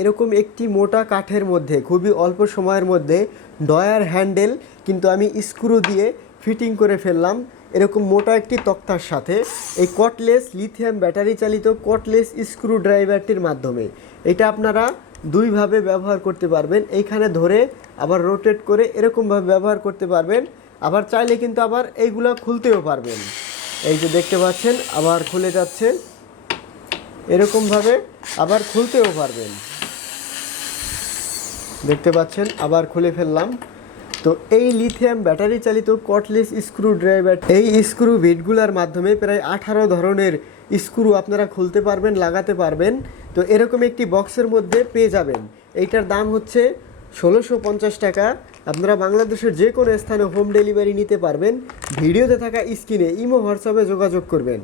এরকম একটি মোটা কাঠের মধ্যে খুবই অল্প সময়ের মধ্যে ডয়ার হ্যান্ডেল কিন্তু আমি স্ক্রু দিয়ে ফিটিং করে ফেললাম এরকম মোটা একটি তক্তার সাথে এই কর্ডলেস লিথিয়াম ব্যাটারি চালিত কর্ডলেস স্ক্রু ড্রাইভারটির মাধ্যমে। এটা আপনারা দুইভাবে ব্যবহার করতে পারবেন, এইখানে ধরে আবার রোটেট করে এরকমভাবে ব্যবহার করতে পারবেন, আবার চাইলে কিন্তু আবার এইগুলা খুলতেও পারবেন। এই যে দেখতে পাচ্ছেন আবার খুলে যাচ্ছে, এরকমভাবে আবার খুলতেও পারবেন। দেখতে পাচ্ছেন আবার খুলে ফেললাম। তো এই লিথিয়াম ব্যাটারি চালিত কর্ডলেস স্ক্রু ড্রাইভার, এই স্ক্রু বিটগুলোর মাধ্যমে প্রায় 18 ধরনের স্ক্রু আপনারা খুলতে পারবেন, লাগাতে পারবেন। তো এরকম একটি বক্সের মধ্যে পেয়ে যাবেন। এইটার দাম হচ্ছে 1650 টাকা। আপনারা বাংলাদেশের যে কোনো স্থানে হোম ডেলিভারি নিতে পারবেন। ভিডিওতে থাকা স্ক্রিনে ইমো হোয়াটসঅ্যাপে যোগাযোগ করবেন।